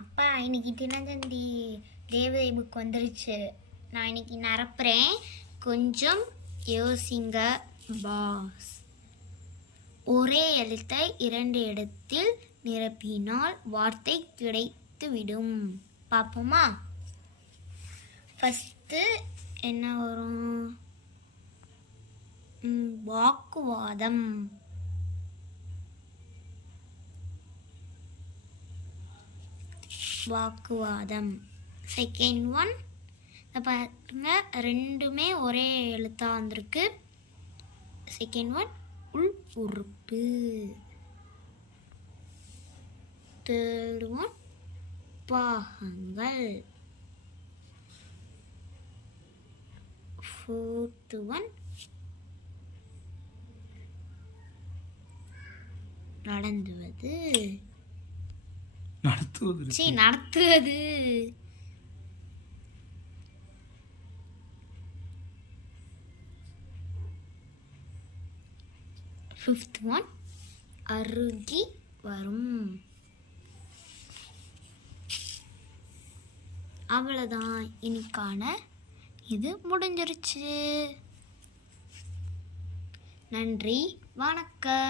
அப்பா இன்னைக்கு தினத்தந்தி தேவதை புக் வந்துருச்சு. நான் இன்னைக்கு நிரப்புறேன். கொஞ்சம் யோசிங்க பாஸ் ஒரே எழுத்தை இரண்டு இடத்தில் நிரப்பினால் வார்த்தை கிடைத்துவிடும். பார்ப்போமா? ஃபஸ்ட்டு என்ன வரும்? வாக்குவாதம். வாக்குவாதம். செகண்ட் ஒன் இதை பாருங்க. ரெண்டுமே ஒரே எழுத்தாக வந்திருக்கு. செகண்ட் ஒன் உள் உறுப்பு. தேர்டு ஒன் பாகங்கள். ஃபோர்த்து ஒன் நடந்துவது. நடத்துவது சரி நடத்துவது. ஃபிஃப்த் ஒன் அருகி வரும். அவ்வளோதான் இன்னைக்கான இது முடிஞ்சிருச்சு. நன்றி வணக்கம்.